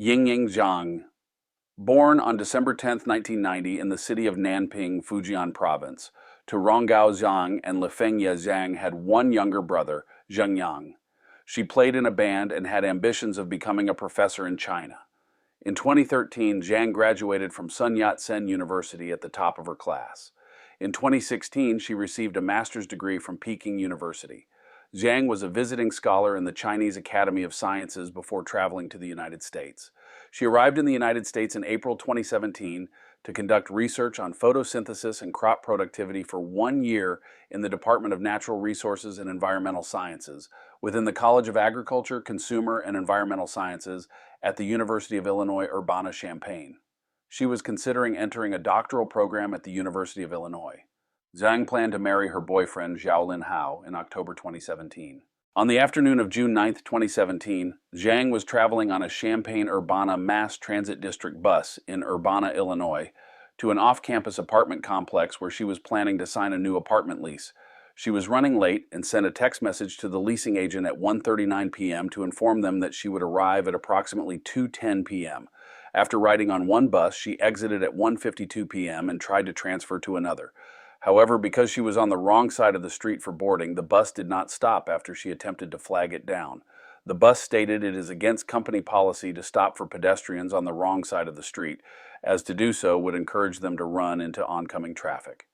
Yingying Zhang. Born on December 10, 1990 in the city of Nanping, Fujian Province, to Ronggao Zhang and Lifengye Zhang had one younger brother, Zhengyang. She played in a band and had ambitions of becoming a professor in China. In 2013, Zhang graduated from Sun Yat-sen University at the top of her class. In 2016, she received a master's degree from Peking University. Zhang was a visiting scholar in the Chinese Academy of Sciences before traveling to the United States. She arrived in the United States in April 2017 to conduct research on photosynthesis and crop productivity for 1 year in the Department of Natural Resources and Environmental Sciences within the College of Agriculture, Consumer, and Environmental Sciences at the University of Illinois Urbana-Champaign. She was considering entering a doctoral program at the University of Illinois. Zhang planned to marry her boyfriend, Xiaolin Hao, in October 2017. On the afternoon of June 9, 2017, Zhang was traveling on a Champaign-Urbana Mass Transit District bus in Urbana, Illinois, to an off-campus apartment complex where she was planning to sign a new apartment lease. She was running late and sent a text message to the leasing agent at 1:39 p.m. to inform them that she would arrive at approximately 2:10 p.m. After riding on one bus, she exited at 1:52 p.m. and tried to transfer to another. However, because she was on the wrong side of the street for boarding, the bus did not stop after she attempted to flag it down. The bus stated it is against company policy to stop for pedestrians on the wrong side of the street, as to do so would encourage them to run into oncoming traffic.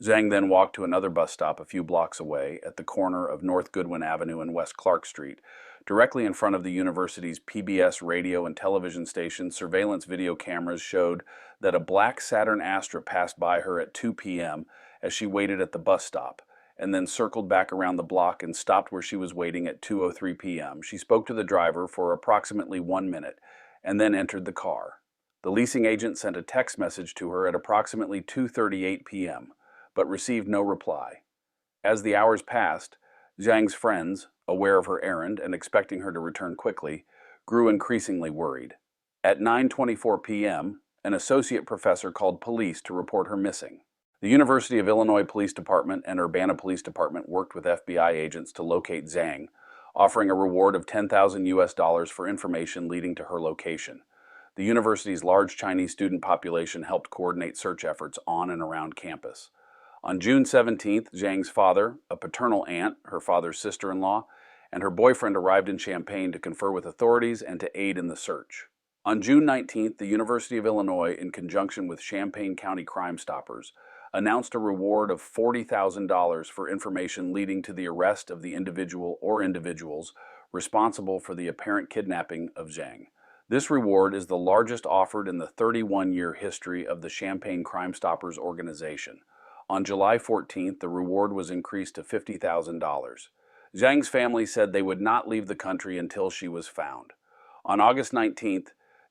Zhang then walked to another bus stop a few blocks away at the corner of North Goodwin Avenue and West Clark Street. Directly in front of the university's PBS radio and television station, surveillance video cameras showed that a black Saturn Astra passed by her at 2 p.m. as she waited at the bus stop, and then circled back around the block and stopped where she was waiting at 2:03 p.m. She spoke to the driver for approximately 1 minute, and then entered the car. The leasing agent sent a text message to her at approximately 2:38 p.m., but received no reply. As the hours passed, Zhang's friends, aware of her errand and expecting her to return quickly, grew increasingly worried. At 9:24 p.m., an associate professor called police to report her missing. The University of Illinois Police Department and Urbana Police Department worked with FBI agents to locate Zhang, offering a reward of $10,000 for information leading to her location. The university's large Chinese student population helped coordinate search efforts on and around campus. On June 17th, Zhang's father, a paternal aunt, her father's sister-in-law, and her boyfriend arrived in Champaign to confer with authorities and to aid in the search. On June 19th, the University of Illinois, in conjunction with Champaign County Crime Stoppers, announced a reward of $40,000 for information leading to the arrest of the individual or individuals responsible for the apparent kidnapping of Zhang. This reward is the largest offered in the 31-year history of the Champaign Crime Stoppers organization. On July 14th, the reward was increased to $50,000. Zhang's family said they would not leave the country until she was found. On August 19th,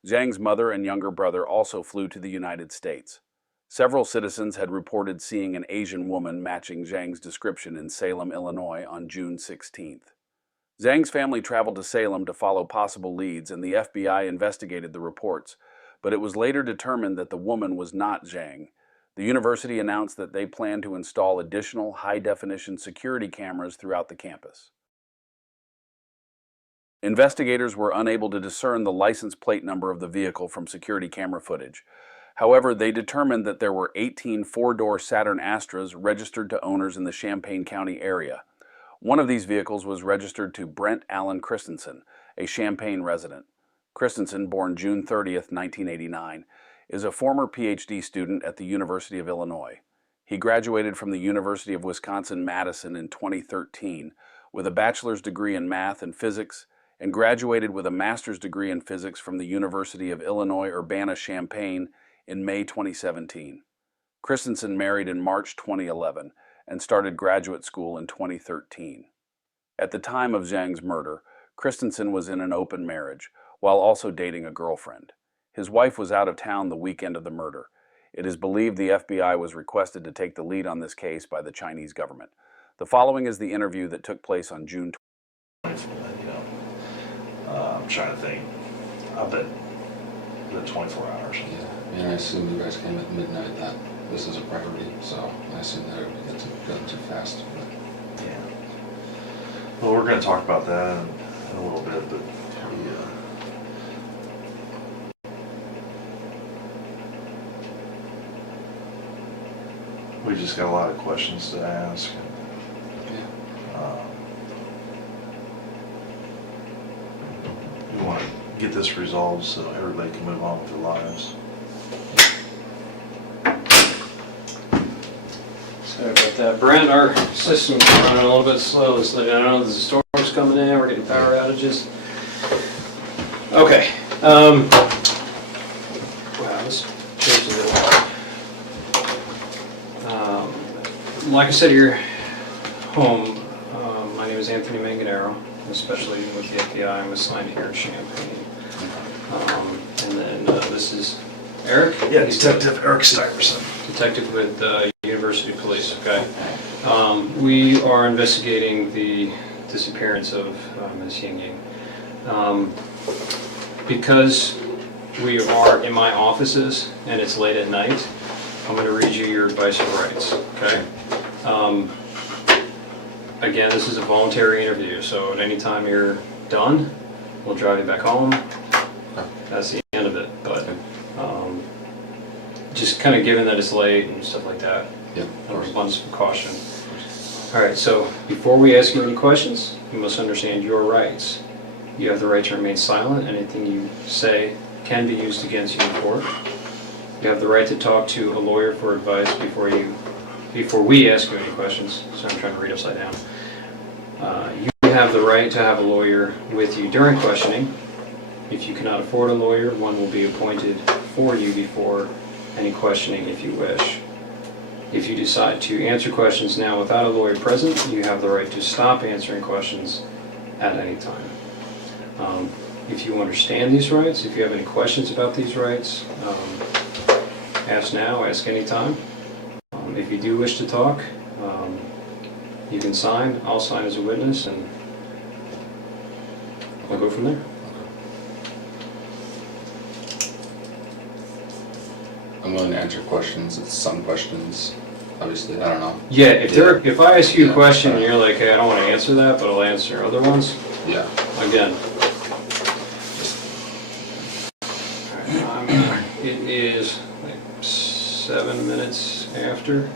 Zhang's mother and younger brother also flew to the United States. Several citizens had reported seeing an Asian woman matching Zhang's description in Salem, Illinois on June 16th. Zhang's family traveled to Salem to follow possible leads, and the FBI investigated the reports, but it was later determined that the woman was not Zhang. The university announced that they plan to install additional high-definition security cameras throughout the campus. Investigators were unable to discern the license plate number of the vehicle from security camera footage. However, they determined that there were 18 four-door Saturn Astras registered to owners in the Champaign County area. One of these vehicles was registered to Brent Allen Christensen, a Champaign resident. Christensen, born June 30, 1989, is a former PhD student at the University of Illinois. He graduated from the University of Wisconsin-Madison in 2013 with a bachelor's degree in math and physics and graduated with a master's degree in physics from the University of Illinois Urbana-Champaign in May 2017. Christensen married in March 2011 and started graduate school in 2013. At the time of Zhang's murder, Christensen was in an open marriage while also dating a girlfriend. His wife was out of town the weekend of the murder. It is believed the FBI was requested to take the lead on this case by the Chinese government. The following is the interview that took place on June 20th. I'm trying to think. I bet the 24 hours. Yeah, and I assume you guys came at midnight that this is a priority, so I assume that it would get too fast. But. Yeah. Well, we're going to talk about that in a little bit, but we just got a lot of questions to ask. Yeah. We want to get this resolved so everybody can move on with their lives. Sorry about that. Brent, our system's running a little bit slow. So I don't know if there's storms coming in, we're getting power outages. Okay. Wow, this changed a little. Like I said, you're home. My name is Anthony Manganero. I'm especially with the FBI. I'm assigned here in Champaign. And then this is Eric? Yeah, Detective Eric Stuyvesant. Detective with University Police, okay. We are investigating the disappearance of Ms. Yingying. Because we are in my offices and it's late at night, I'm going to read you your advice of rights, okay? Again, this is a voluntary interview, so at any time you're done, we'll drive you back home. That's the end of it, but just kind of given that it's late and stuff like that, an abundance of caution. All right, so before we ask you any questions, you must understand your rights. You have the right to remain silent. Anything you say can be used against you in court. You have the right to talk to a lawyer for advice before we ask you any questions. So I'm trying to read upside down. You have the right to have a lawyer with you during questioning. If you cannot afford a lawyer, one will be appointed for you before any questioning if you wish. If you decide to answer questions now without a lawyer present, you have the right to stop answering questions at any time. If you understand these rights, if you have any questions about these rights, ask now, ask anytime. If you do wish to talk, you can sign. I'll sign as a witness, and we'll go from there. I'm willing to answer questions. It's some questions, obviously. I don't know. Yeah, if I ask you a question and you're like, hey, I don't want to answer that, but I'll answer other ones. Yeah. Again. It is like 7 minutes after.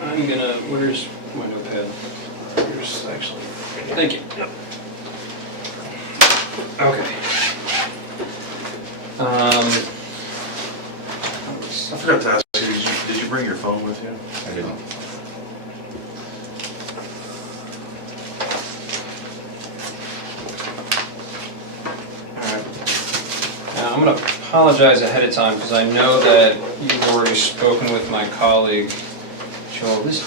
I'm gonna, where's my notepad? Here's actually. Thank you. Yep. Okay. I forgot to ask you, did you bring your phone with you? I didn't. Now, I'm going to apologize ahead of time because I know that you've already spoken with my colleague, Joel. This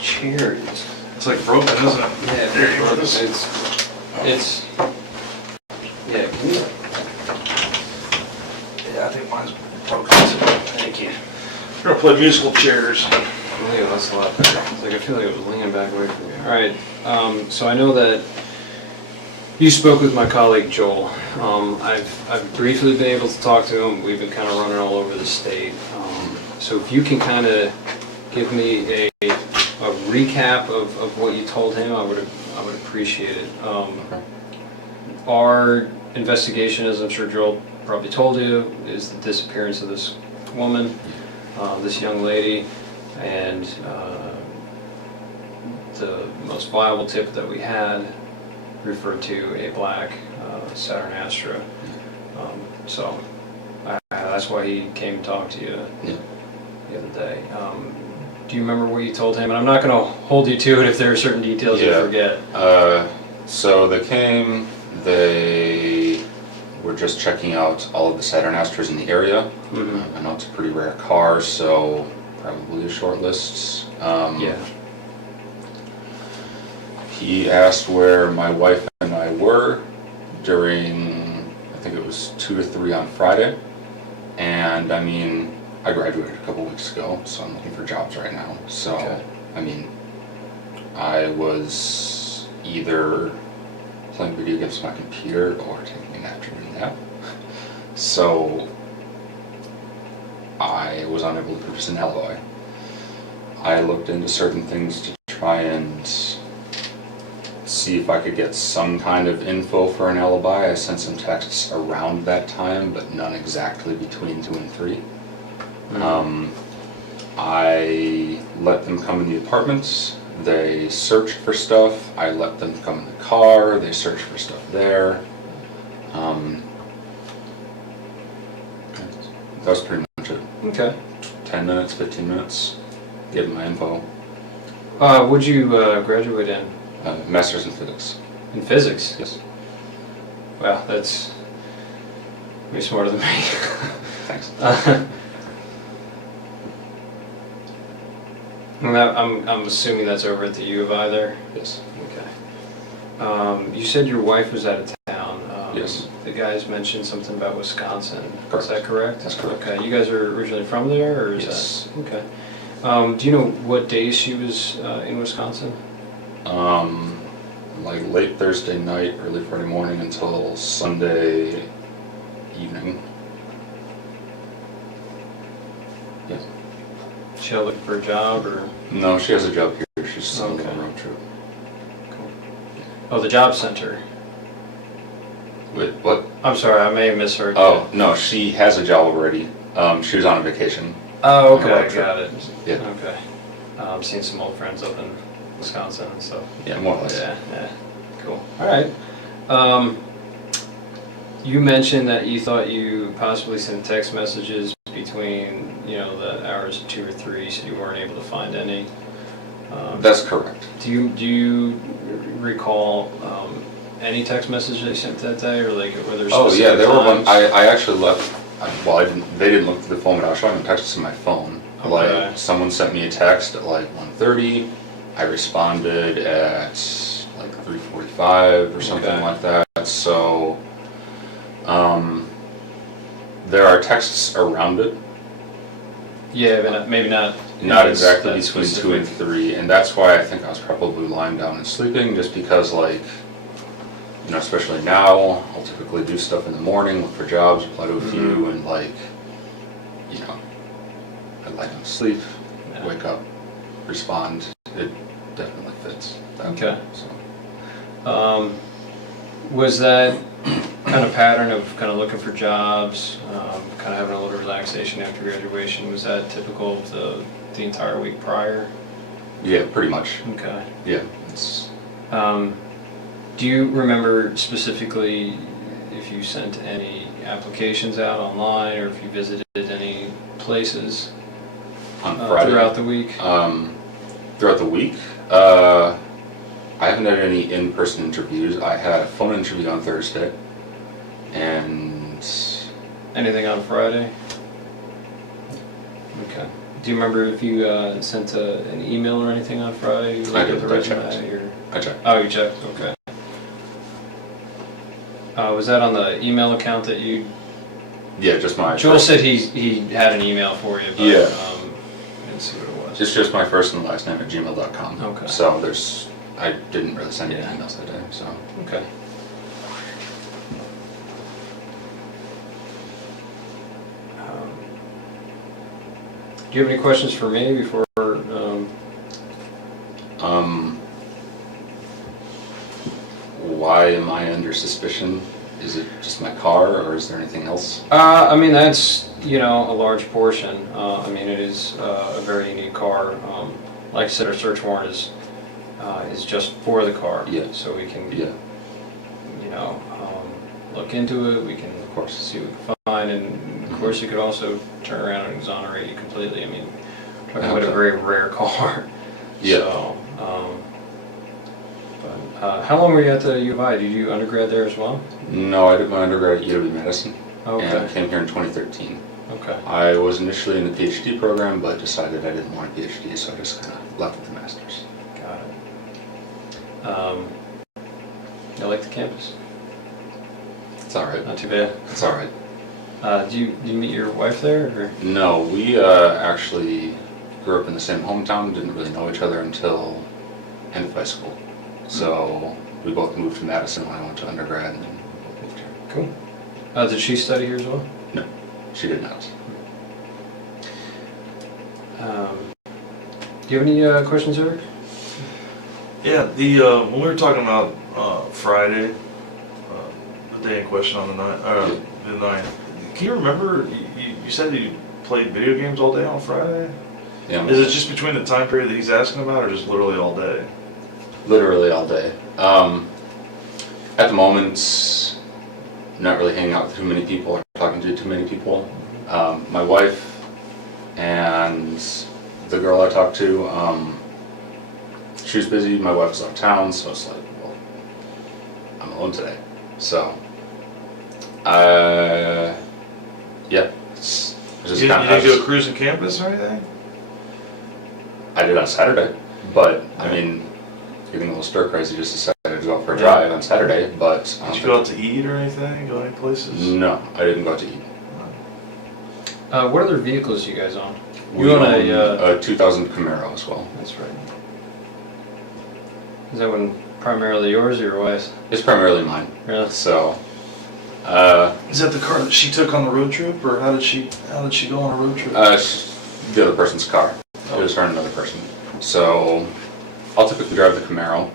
chair is... It's like broken, isn't it? Yeah, There you go. it's... Yeah, can you... Yeah, I think mine's broken too. Thank you. We're gonna play musical chairs. Oh, yeah, that's a lot better. It's like I feel like I was leaning back away from you. All right, so I know that you spoke with my colleague Joel. I've briefly been able to talk to him. We've been kind of running all over the state. So if you can kind of give me a recap of what you told him, I would appreciate it. Okay. Our investigation, as I'm sure Joel probably told you, is the disappearance of this woman, this young lady, and the most viable tip that we had referred to a black Saturn Astra. So that's why he came to talk to you the other day. Do you remember what you told him? And I'm not going to hold you to it if there are certain details you forget. So they came, they were just checking out all of the Saturn Astras in the area. I know it's a pretty rare car, so probably a short list. Yeah. He asked where my wife and I were during, I think it was 2 or 3 on Friday. And I mean, I graduated a couple weeks ago, so I'm looking for jobs right now. So, Okay. I mean, I was either playing video games on my computer or taking an afternoon nap. So, I was unable to produce an alibi. I looked into certain things to try and see if I could get some kind of info for an alibi. I sent some texts around that time, but none exactly between 2 and 3. I let them come in the apartments. They searched for stuff. I let them come in the car. They searched for stuff there. That was pretty much it. Okay. 10 minutes, 15 minutes, give them my info. What'd you graduate in? Master's in physics. In physics? Yes. Wow, that's way smarter than me. Thanks. I'm assuming that's over at the U of I there? Yes. Okay. You said your wife was out of town. Yes. The guys mentioned something about Wisconsin. Correct. Is that correct? That's correct. Okay. You guys are originally from there, or is Yes. that? Okay. Do you know what days she was in Wisconsin? Like late Thursday night, early Friday morning until Sunday evening. Yeah. She looking for a job, or? No, she has a job here. She's just on a Okay. little road trip. Cool. Oh, the job center. Wait, what? I'm sorry, I may have misheard. Oh, no, she has a job already. She was on a vacation. Oh, On a road okay, trip. got it. Yeah. Okay. I'm seeing some old friends up in Wisconsin and stuff. Yeah, more or less. Yeah, cool. All right. You mentioned that you thought you possibly sent text messages between, the hours of 2 or 3, so you weren't able to find any. That's correct. Do you recall any text messages they sent that day, or like were there? Oh yeah, specific there were times? one. I actually left. Well, I didn't. They didn't look through the phone, but I was showing them texts on my phone. Okay. Like someone sent me a text at like 1:30. I responded at like 3:45 or something Okay. like that. So, there are texts around it. Yeah, but maybe not. Not exactly that between 2 specific. and 3, and that's why I think I was probably lying down and sleeping, just because like, especially now, I'll typically do stuff in the morning, look for jobs, apply to a few, and like, I lie down to sleep, Yeah. wake up, respond. It definitely fits. That Okay. way, so. Was that kind of pattern of kind of looking for jobs, kind of having a little relaxation after graduation, was that typical of the entire week prior? Yeah, pretty much. Okay. Yeah, it's Do you remember specifically if you sent any applications out online, or if you visited any places on Friday. throughout the week? Throughout the week, I haven't had any in-person interviews. I had a phone interview on Thursday, and Anything on Friday? Okay. Do you remember if you sent an email or anything on Friday? I did, with a I checked. resume, or? I checked. Oh, you checked, okay. Was that on the email account that you? Yeah, just my. Joel first- said he had an email for you, but Yeah. I didn't see what it was. It's just my first and last name at gmail.com. Okay. So I didn't really send any Yeah. emails that day, so. Okay. Do you have any questions for me before? Why am I under suspicion? Is it just my car, or is there anything else? I mean, that's, a large portion. I mean, it is a very unique car. Like I said, our search warrant is just for the car. Yeah. So we can, Yeah, look into it, we can, of course. see what we can find, and of course, you could also turn around and exonerate you completely. I mean, we're talking about a Okay. very rare car. Yeah. So, how long were you at the U of I? Did you do undergrad there as well? No, I did my undergrad at UW-Madison, and I Okay. came here in 2013. Okay. I was initially in the PhD program, but decided I didn't want a PhD, so I just kind of left with the master's. Got it. I like the campus. It's all right. Not too bad. It's all right. Do you meet your wife there? Or? No, we actually grew up in the same hometown, didn't really know each other until end of high school. So we both moved to Madison when I went to undergrad, and then we both moved here. Cool. Did she study here as well? No, she did not. Do you have any questions, Eric? Yeah, when we were talking about Friday, the day in question on the night, can you remember, you said you played video games all day on Friday? Yeah. Is it just between the time period that he's asking about, or just literally all day? Literally all day. At the moment, not really hanging out with too many people or talking to too many people. My wife and the girl I talked to, she was busy, my wife was out of town, so it's like, well, I'm alone today. So, yeah. It's just You kinda- didn't do a cruising campus or anything? I did on Saturday, but I mean, getting a little stir crazy, just decided to go out for a drive on Saturday, but. Did you go out to eat or anything? Go any places? No, I didn't go out to eat. What other vehicles you guys own? We You own own a 2000 Camaro as well. That's right. Is that one primarily yours or your wife's? It's primarily mine. Really? So, Is that the car that she took on the road trip, or how did she go on a road trip? the other person's car. It was her and another person. So, I'll typically drive the Camaro.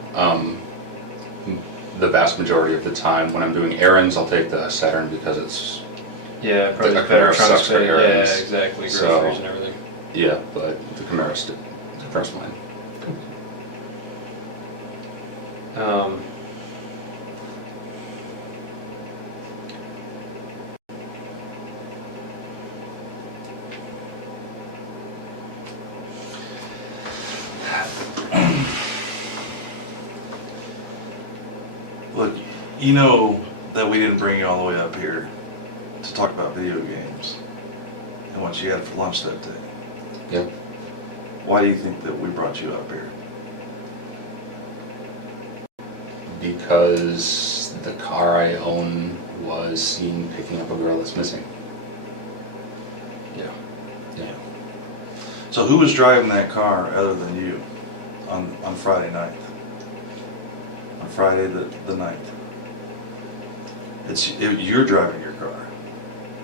The vast majority of the time when I'm doing errands, I'll take the Saturn because it's, Yeah, probably The better Camaro trunk sucks for space. Yeah, errands. exactly. So- Groceries and everything. yeah, but the Camaro's the first mine. Um, Look, you know that we didn't bring you all the way up here to talk about video games and what you had for lunch that day. Yep. Why do you think that we brought you up here? Because the car I own was seen picking up a girl that's missing. yeah. Yeah. So who was driving that car other than you on Friday night? On Friday the 9th. You're driving your car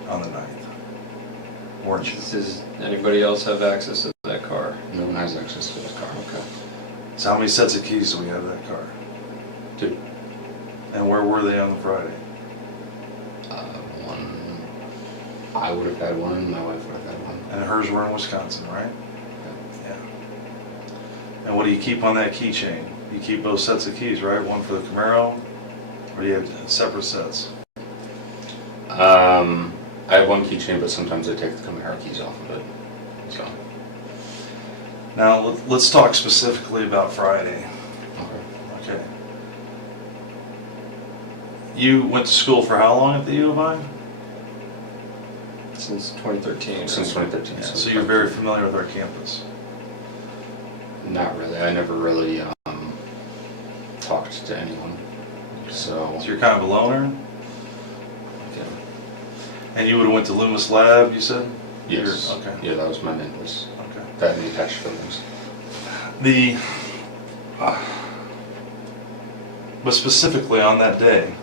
on the 9th, weren't you? Does anybody else have access to that car? No one has access to that car. Okay. So how many sets of keys do we have to that car? 2. And where were they on the Friday? One, I would have had one, my wife would have had one. And hers were in Wisconsin, right? Yeah. And what do you keep on that keychain? You keep both sets of keys, right? One for the Camaro, or do you have separate sets? I have one keychain, but sometimes I take the Camaro keys off of it. So, Now, let's talk specifically about Friday. okay. Okay. You went to school for how long at the U of I? Since 2013. Since 2013. Yeah, since so you're very familiar with our campus. Not really. I never really talked to anyone. So, So you're kind of a loner? okay. And you would have went to Loomis Lab, you said? Yes. Okay. Yeah, that was my main place. Okay. That and the attached buildings. But specifically on that day,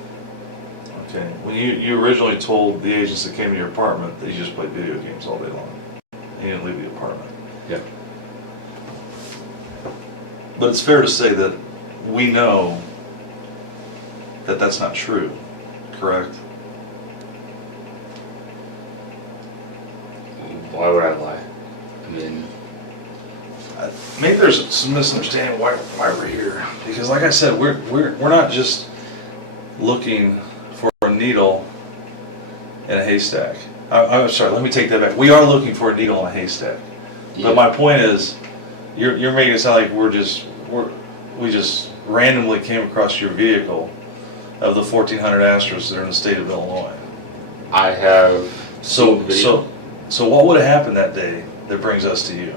okay, when you originally told the agents that came to your apartment that you just played video games all day long, and you didn't leave the apartment. Yeah. But it's fair to say that we know that that's not true, correct? Why would I lie? I mean, Maybe there's some misunderstanding why we're here, because like I said, we're not just looking for a needle in a haystack. I'm sorry, let me take that back. We are looking for a needle in a haystack. yeah. But my point is, you're making it sound like we just randomly came across your vehicle of the 1,400 Astros that are in the state of Illinois. I have seen the video. So what would have happened that day that brings us to you?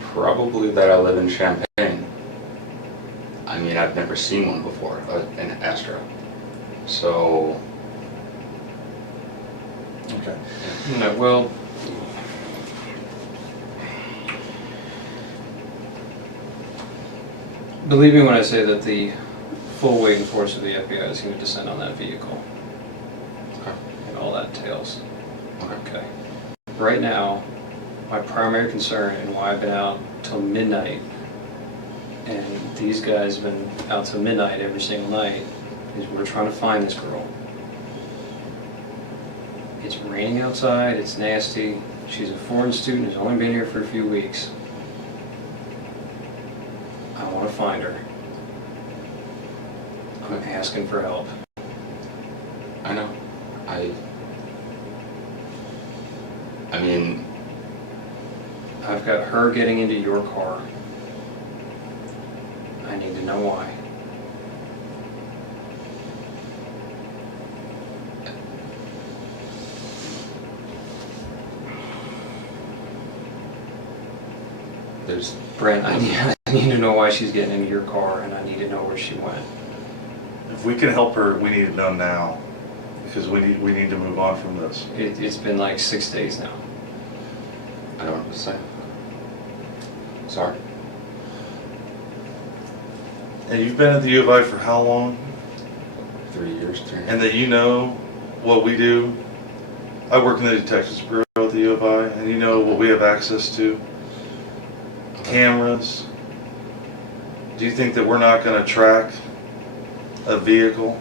Probably that I live in Champaign. I mean, I've never seen one before, an Astro. So, Okay. No, well, believe me when I say that the full weight and force of the FBI is going to descend on that vehicle. Okay. And all that entails. Okay. Okay. Right now, my primary concern and why I've been out till midnight, and these guys have been out till midnight every single night, is we're trying to find this girl. It's raining outside, it's nasty. She's a foreign student who's only been here for a few weeks. I want to find her. I'm asking for help. I know. I mean, I've got her getting into your car. I need to know why. there's Brent, I need to know why she's getting into your car, and I need to know where she went. If we can help her, we need to know now, because we need to move on from this. It's been like 6 days now. I don't know what to say. Sorry. And you've been at the U of I for how long? 3 years, 3 And that you know what we do. I work in the Detectives Bureau at the U of I, and you know what we have access to. Cameras. Do you think that we're not going to track a vehicle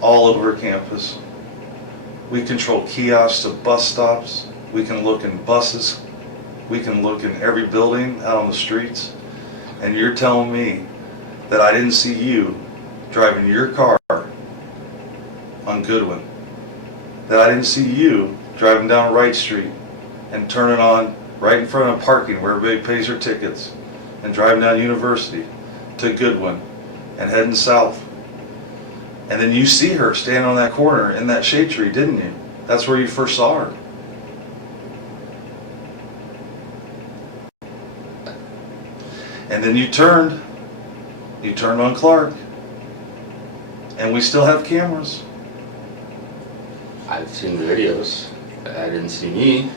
all over campus? We control kiosks to bus stops. We can look in buses. We can look in every building out on the streets. And you're telling me that I didn't see you driving your car on Goodwin? That I didn't see you driving down Wright Street and turning on right in front of parking where everybody pays their tickets and driving down University to Goodwin and heading south? And then you see her standing on that corner in that shade tree, didn't you? That's where you first saw her. And then you turned on Clark. And we still have cameras. I've seen the videos. I didn't see me.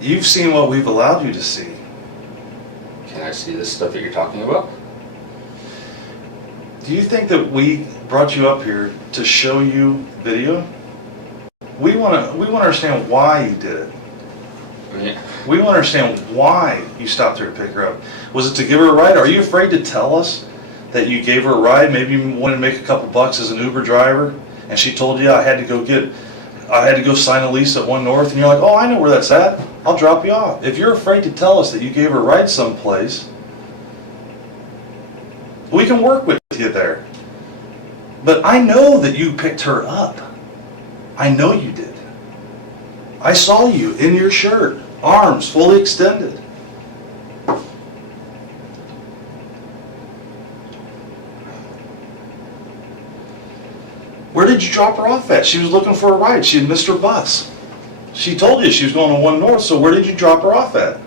You've seen what we've allowed you to see. Can I see this stuff that you're talking about? Do you think that we brought you up here to show you video? We want to understand why you did it. I mean, We want to understand why you stopped her to pick her up. Was it to give her a ride? Are you afraid to tell us that you gave her a ride? Maybe you wanted to make a couple bucks as an Uber driver, and she told you I had to go sign a lease at One North, and you're like, oh, I know where that's at. I'll drop you off. If you're afraid to tell us that you gave her a ride someplace, we can work with you there. But I know that you picked her up. I know you did. I saw you in your shirt, arms fully extended. Where did you drop her off at? She was looking for a ride. She had missed her bus. She told you she was going to One North, so where did you drop her off at?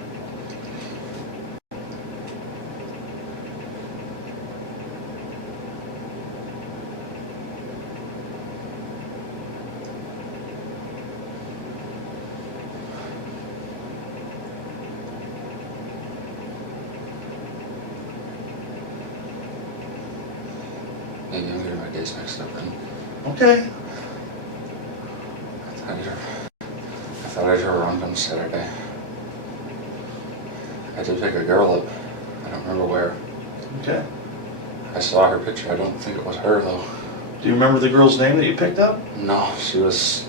maybe I'm getting my days mixed up then. Okay. I thought I drove around on Saturday. I did pick a girl up. I don't remember where. Okay. I saw her picture. I don't think it was her though. Do you remember the girl's name that you picked up? No, she was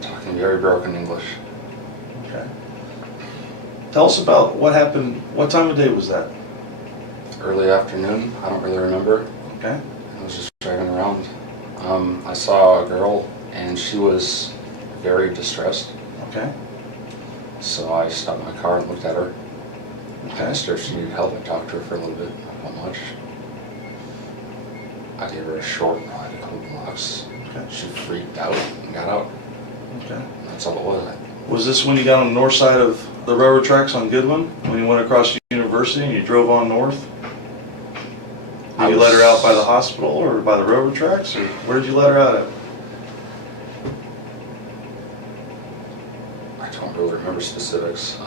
talking very broken English. Okay. Tell us about what happened. What time of day was that? Early afternoon. I don't really remember. Okay. I was just driving around. I saw a girl and she was very distressed. Okay. So I stopped my car and looked at her. I Okay. asked her if she needed help. I talked to her for a little bit. Not much. I gave her a short ride, a couple blocks. Okay. She freaked out and got out. Okay. That's all it was. Was this when you got on the north side of the railroad tracks on Goodwin? When you went across University and you drove on north? Did you let her out by the hospital or by the railroad tracks? Or where did you let her out at? really remember specifics.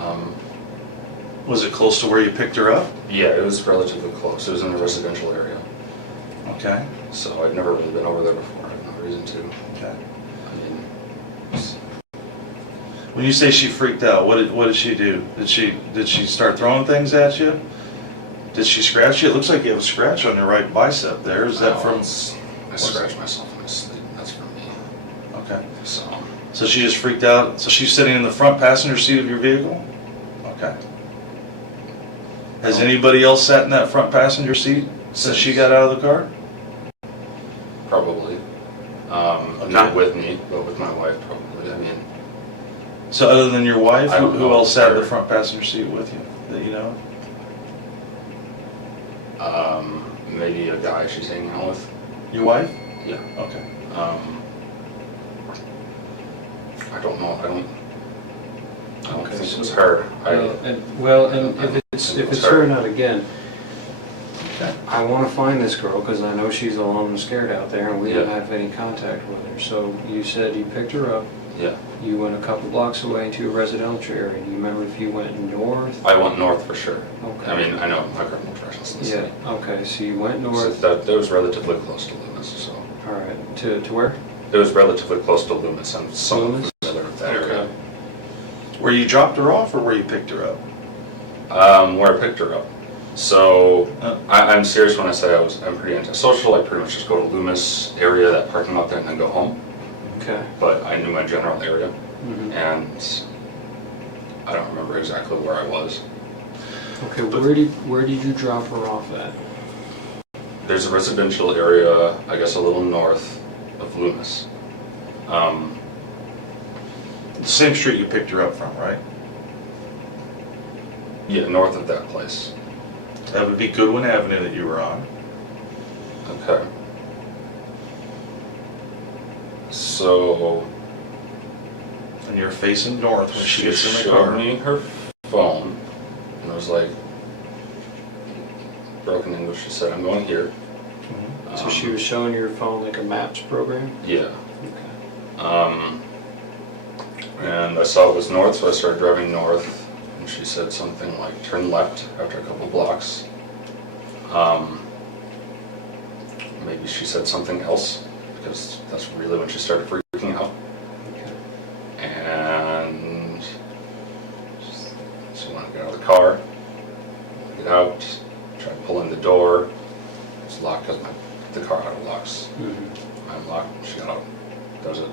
Was it close to where you picked her up? Yeah, it was relatively close. It was in a residential area. Okay. So I'd never really been over there before. I had no reason to. Okay. I mean, When you say she freaked out, what did she do? Did she start throwing things at you? Did she scratch you? It looks like you have a scratch on your right bicep there. Is that from? I scratched myself in my sleep. That's from me. Okay. So she just freaked out. So she's sitting in the front passenger seat of your vehicle? Okay. Has anybody else sat in that front passenger seat since she got out of the car? probably. Not with me, but with my wife probably. I mean, So other than your wife, I don't who know. else sat in the front passenger seat with you that you know? maybe a guy she's hanging out with. Your wife? Yeah. Okay. I don't know. I don't Okay, think so- it was her. And if it's her, not again, Okay. I want to find this girl because I know she's alone and scared out there, and we don't Yeah. have any contact with her. So you said you picked her up. Yeah. You went a couple blocks away into a residential area. Do you remember if you went north? I went north for sure. Okay. I mean, I know my criminal directions. in the Yeah. city. Okay. So you went So north. that was relatively close to Loomis. So All right. To where? it was relatively close to Loomis. I'm somewhat Loomis? familiar with that area. Where you dropped her off or where you picked her up? Where I picked her up. So Oh. I'm serious when I say I'm pretty antisocial. I pretty much just go to Loomis area, that parking lot there, and then go home. Okay. But I knew my general area, Mhm. and I don't remember exactly where I was. Okay. Where did you drop her off at? There's a residential area, I guess a little north of Loomis. The same street you picked her up from, right? Yeah, north of that place. That would be Goodwin Avenue that you were on. Okay. So And you're facing north when she gets in the showed car. me her phone, and I was like, broken English. She said, "I'm going here." Mhm. So she was showing your phone like a maps program? Yeah. Okay. And I saw it was north, so I started driving north. And she said something like, "Turn left after a couple blocks." Maybe she said something else, because that's really when she started freaking out. Okay. And she wanted to get out of the car, get out, tried pulling the door. It was locked because the car auto locks. Mhm. I unlocked, she got out. That was it.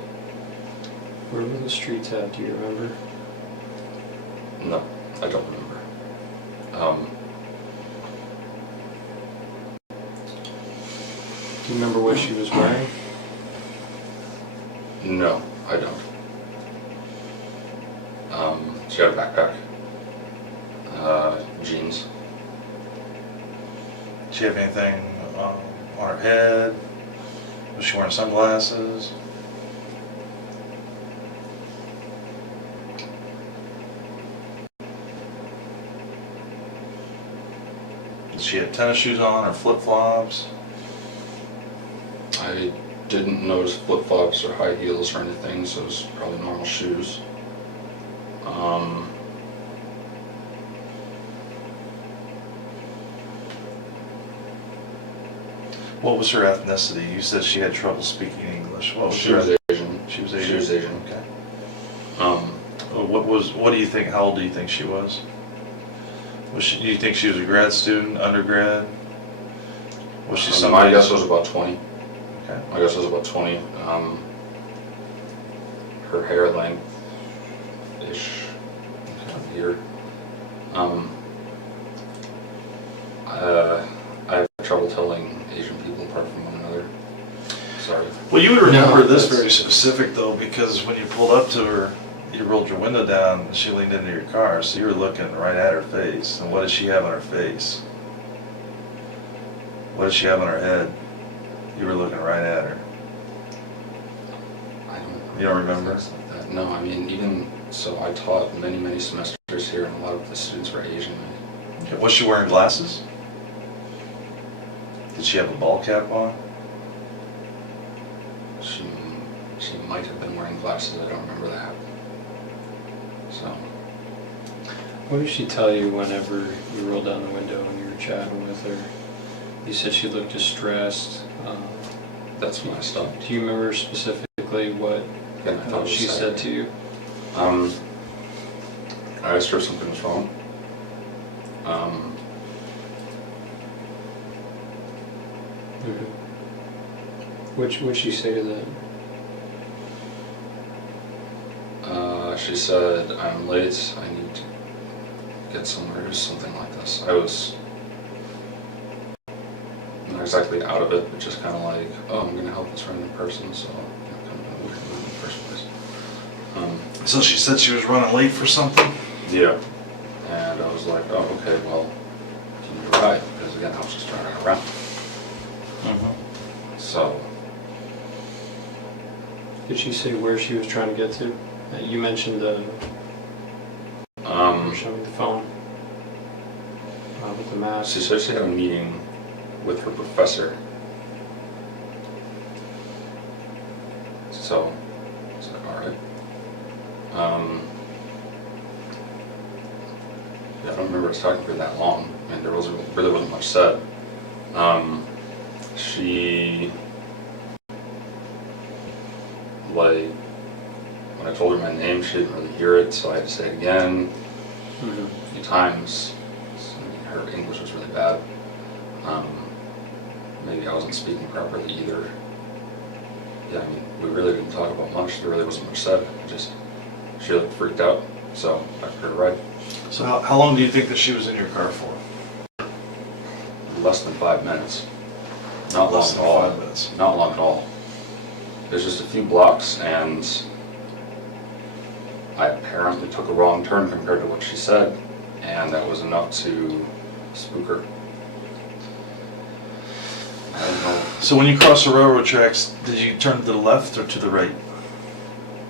Where were the streets at? Do you remember? No, I don't remember. Do you remember what she was wearing? No, I don't. She had a backpack, jeans. Did she have anything on her head? Was she wearing sunglasses? Did she have tennis shoes on or flip-flops? I didn't notice flip-flops or high heels or anything, so it was probably normal shoes. What was her ethnicity? You said she had trouble speaking English. What was She her was eth- Asian. She was Asian. She was Asian. Okay. Um, What do you think? How old do you think she was? Do you think she was a grad student, undergrad? Was she my somebody? guess was about 20. Okay. My guess was about 20. Her hair length-ish, up here. I have trouble telling Asian people apart from one another. Sorry. Well, you would remember No, this that's- very specific though, because when you pulled up to her, you rolled your window down and she leaned into your car, so you were looking right at her face. And what did she have on her face? What did she have on her head? You were looking right at her. I don't. You don't remember? Things like that. No, I mean, even so, I taught many semesters here, and a lot of the students were Asian. Okay. Was she wearing glasses? Did she have a ball cap on? She might have been wearing glasses. I don't remember that. So, What did she tell you whenever you rolled down the window and you were chatting with her? You said she looked distressed. that's when I stopped. Do you remember specifically what Again, I thought it was she said to you? I asked her if something was wrong. What'd she say to that? She said, I'm late, I need to get somewhere, or something like this. I was not exactly out of it, but just kind of like, oh, I'm going to help this random person, so kind of weird in the first place. So she said she was running late for something? Yeah. And I was like, oh, okay, well, can you ride? Because again, I was just driving around. So, Did she say where she was trying to get to? You mentioned you were showing the phone with the map. she said she had a meeting with her professor. So, I was like, all right. Yeah, I don't remember us talking for that long. I mean, there really wasn't much said. She, like, when I told her my name, she didn't really hear it, so I had to say it again a few times. So, her English was really bad. Maybe I wasn't speaking properly either. Yeah, I mean, we really didn't talk about much. There really wasn't much said. She looked freaked out, so I took her a ride. So how long do you think that she was in your car for? Less than 5 minutes. Not long Less at than all. 5 minutes. Not long at all. There's just a few blocks, and I apparently took a wrong turn compared to what she said, and that was enough to spook her. I don't know. So when you crossed the railroad tracks, did you turn to the left or to the right?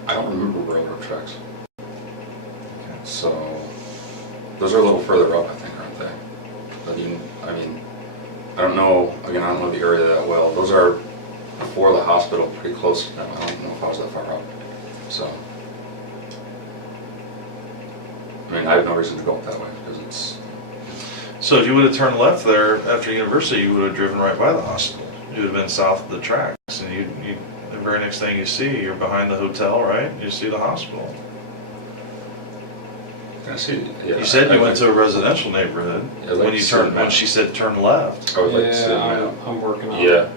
I don't remember railroad tracks. So those are a little further up, I think, aren't they? I mean, I don't know. Again, I don't know the area that well. Those are before the hospital, pretty close to them. I don't know if I was that far up. So, I mean, I have no reason to go up that way because it's. So if you would have turned left there after university, you would have driven right by the hospital. You would have been south of the tracks, and you the very next thing you see, you're behind the hotel, right? You see the hospital. I see. Yeah, You said you went to a residential neighborhood Yeah, I'd like when to you see the turned when map. she said turn left. I would like to see the Yeah, map. I'm working on Yeah,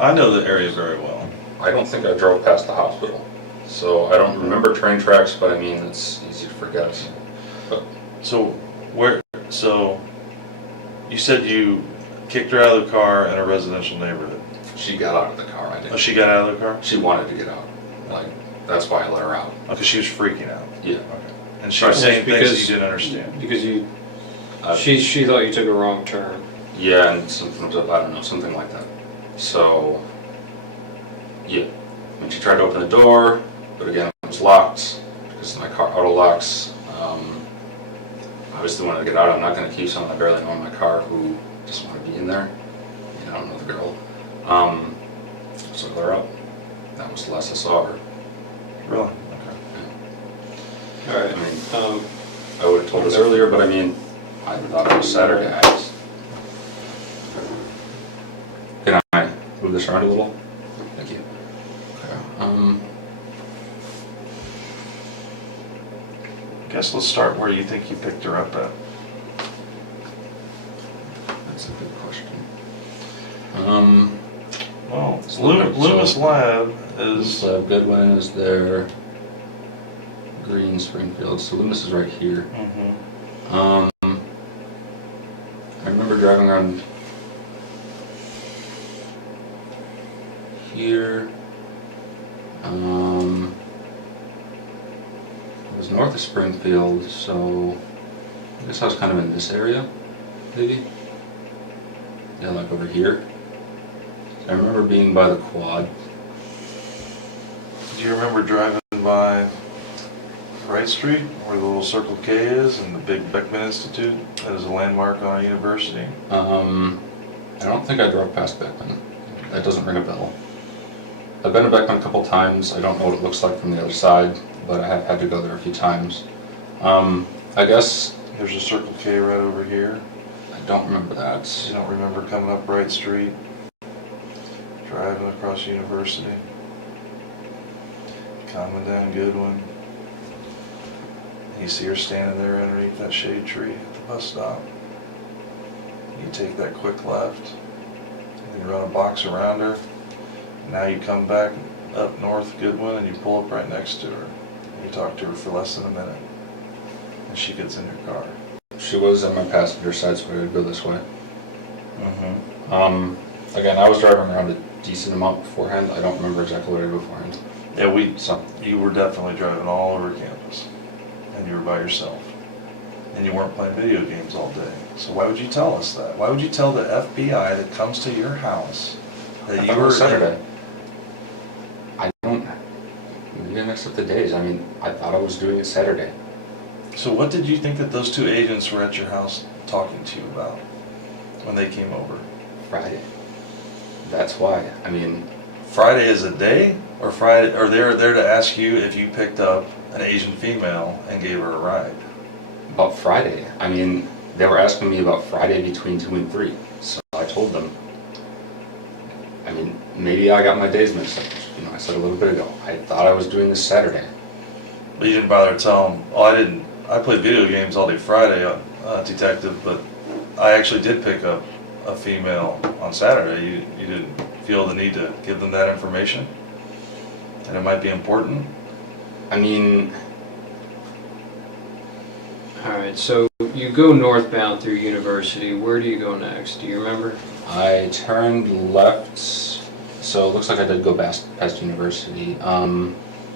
I know the area very well. I don't think I drove past the hospital, so I don't remember train tracks. But I mean, it's easy to forget. But So So you said you kicked her out of the car in a residential neighborhood. she got out of the car. I Oh, didn't. she got out of the car? She wanted to get out. Like that's why I let her out. Oh, because she was freaking out. Yeah. Okay. And she was saying things that you didn't understand. Because you, Uh, she thought you took a wrong turn. Yeah, and something was up, I don't know, something like that. So, yeah. When she tried to open the door, but again, it was locked because my car auto locks. Obviously, wanted to get out. I'm not going to keep someone I barely know in my car who just want to be in there. You know, I don't know the girl. So I let her up. That was the last I saw her. Really? Okay. All right. I mean, I would have told us earlier, but I mean, I thought it was Saturday. Can I move this around a little? Thank you. Okay. I guess let's start where you think you picked her up at. That's a good question. Well, So look, Loomis so- Lab is. So Goodwin is there. Green, Springfield. So Loomis is right here. Mhm. I remember driving around here. It was north of Springfield, so I guess I was kind of in this area, maybe. Yeah, like over here. I remember being by the quad. Do you remember driving by Wright Street, where the little Circle K is, and the big Beckman Institute? That is a landmark on a university. I don't think I drove past Beckman. That doesn't ring a bell. I've been to Beckman a couple times. I don't know what it looks like from the other side. but I have had to go there a few times. I guess There's a Circle K right over here. I don't remember that. You don't remember coming up Wright Street, driving across University, coming down Goodwin. You see her standing there underneath that shade tree at the bus stop. You take that quick left, and you run a box around her. Now you come back up North Goodwin and you pull up right next to her. And you talk to her for less than a minute. And she gets in your car. She was on my passenger side, so I would go this way. Mm-hmm. Again, I was driving around a decent amount beforehand. I don't remember exactly where I did beforehand. Yeah, you were definitely driving all over campus. And you were by yourself. And you weren't playing video games all day. So why would you tell us that? Why would you tell the FBI that comes to your house that I you thought it were was Saturday. I don't. We didn't mix up the days. I mean, I thought I was doing it Saturday. So what did you think that those two agents were at your house talking to you about when they came over? Friday. That's why. I mean, Friday is a day? Or Friday, or they're there to ask you if you picked up an Asian female and gave her a ride? about Friday. I mean, they were asking me about Friday between 2 and 3. So I told them. I mean, maybe I got my days mixed up. You know, I said a little bit ago. I thought I was doing this Saturday. But you didn't bother to tell them, oh, I didn't. I played video games all day Friday, detective, but I actually did pick up a female on Saturday. You didn't feel the need to give them that information? And it might be important? I mean, Alright, so you go northbound through University. Where do you go next? Do you remember? I turned left, so it looks like I did go past University.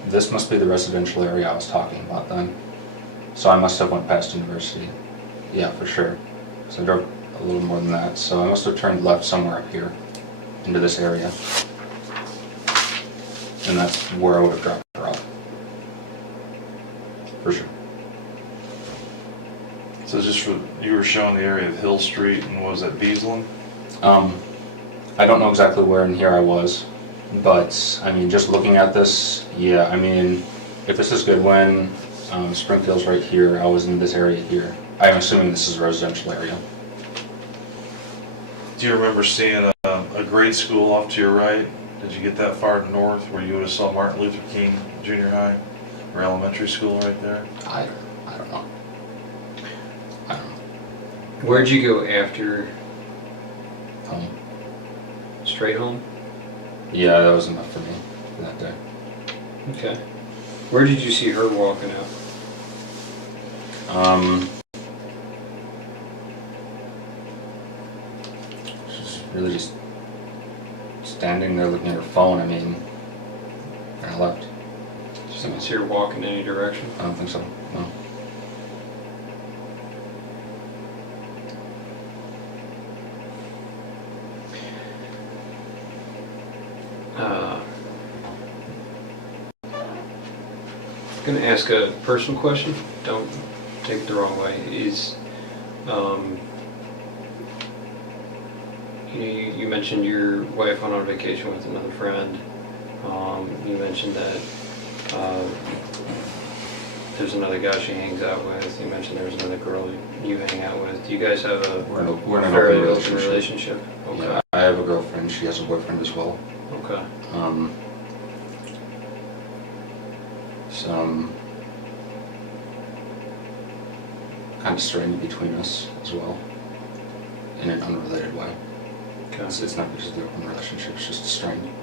This must be the residential area I was talking about then. So I must have went past University. Yeah, for sure. So I drove a little more than that. So I must have turned left somewhere up here into this area. And that's where I would have dropped her off. For sure. So just for, you were showing the area of Hill Street and was that Beaslin? I don't know exactly where in here I was, but I mean, just looking at this, yeah, I mean, if this is Goodwin, Springfield's right here, I was in this area here. I'm assuming this is a residential area. Do you remember seeing a grade school off to your right? Did you get that far north where you would have saw Martin Luther King Junior High or elementary school right there? I don't know. I don't know. Where'd you go after? Home. Straight home? Yeah, that was enough for me for that day. Okay. Where did you see her walking out? She's really just standing there looking at her phone. I mean, and I left. Did you see her walk in any direction? I don't think so. No. I'm going to ask a personal question. Don't take it the wrong way. You mentioned your wife went on vacation with another friend. You mentioned that there's another guy she hangs out with. You mentioned there's another girl you hang out with. Do you guys have We're in an fairly open open relationship? Okay. Yeah, I have a girlfriend. She has a boyfriend as well. Okay. Some kind of strain between us as well, in an unrelated way. Okay. It's not because of the open relationship, it's just a strain.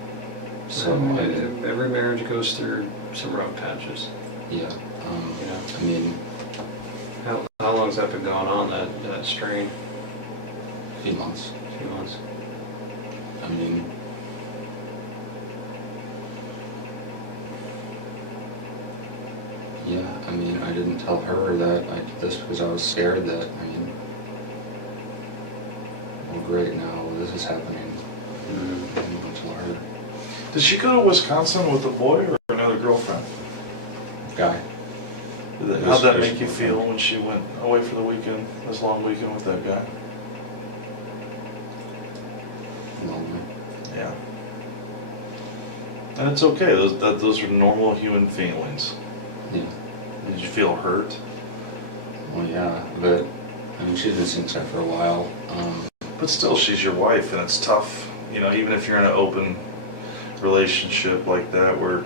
So, Every marriage goes through some rough patches. yeah, Yeah. I mean, How long's that been going on, that strain? a few months. A few months. I mean, yeah, I mean, I didn't tell her that I did this because I was scared that, I mean, well, great, now this is happening. I didn't tell her. Did she go to Wisconsin with a boy or another girlfriend? Guy. How'd that make you feel when she went away for the weekend, this long weekend with that guy? Lonely. Yeah. And it's okay, those are normal human feelings. Yeah. Did you feel hurt? Well, yeah, but I mean, she's been seeing Ted for a while. But still, she's your wife, and it's tough, you know, even if you're in an open relationship like that, where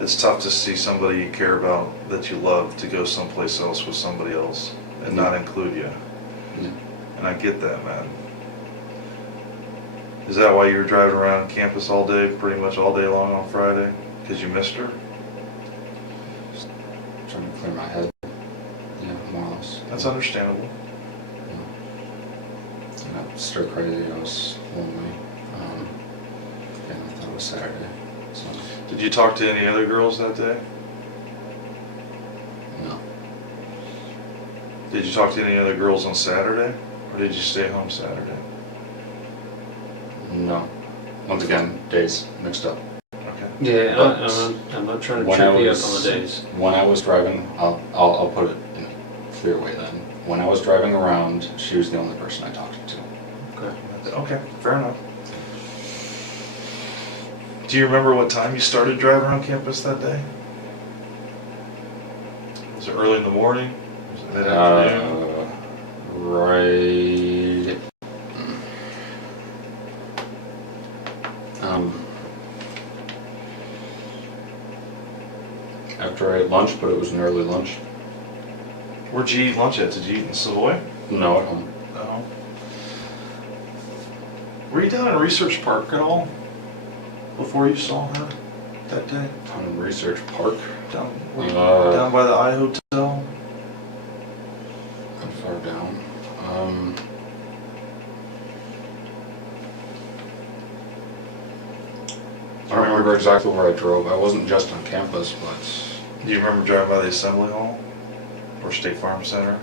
it's tough to see somebody you care about, that you love, to go someplace else with somebody else and not include you. Yeah. And I get that, man. Is that why you were driving around campus all day, pretty much all day long on Friday? Because you missed her? Just trying to clear my head. Yeah, more or less. That's understandable. I got stir crazy. I was lonely. And I thought it was Saturday. So Did you talk to any other girls that day? no. Did you talk to any other girls on Saturday? Or did you stay home Saturday? No. Once again, days mixed up. Okay. Yeah, But I'm not trying to when I trip you up was- on the days. When I was driving, I'll put it in a clear way then. When I was driving around, she was the only person I talked to. Okay. Okay, fair enough. Do you remember what time you started driving around campus that day? Was it early in the morning? Was it mid-afternoon? Right. After I ate lunch, but it was an early lunch. Where'd you eat lunch at? Did you eat in Savoy? No, at home. No. Were you down in Research Park at all before you saw her that day? On Research Park. Were you down by the I Hotel? How far down? I don't remember exactly where I drove. I wasn't just on campus, but Do you remember driving by the Assembly Hall or State Farm Center?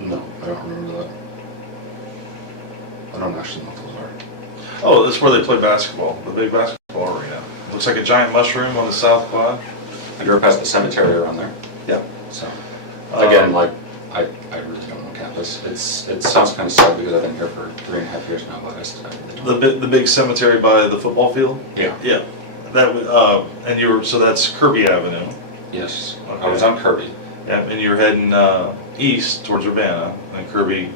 no, I don't remember that. I don't actually know what those are. Oh, that's where they play basketball, the big basketball arena. Looks like a giant mushroom on the south quad. I drove past the cemetery around there. Yeah. So, again, like, I really don't know campus. It sounds kind of sad because I've been here for 3.5 years now, but I really don't. The big cemetery by the football field? Yeah. Yeah. And you were, so that's Kirby Avenue. Yes. Okay. I was on Kirby. Yeah, and you're heading east towards Urbana, and Kirby,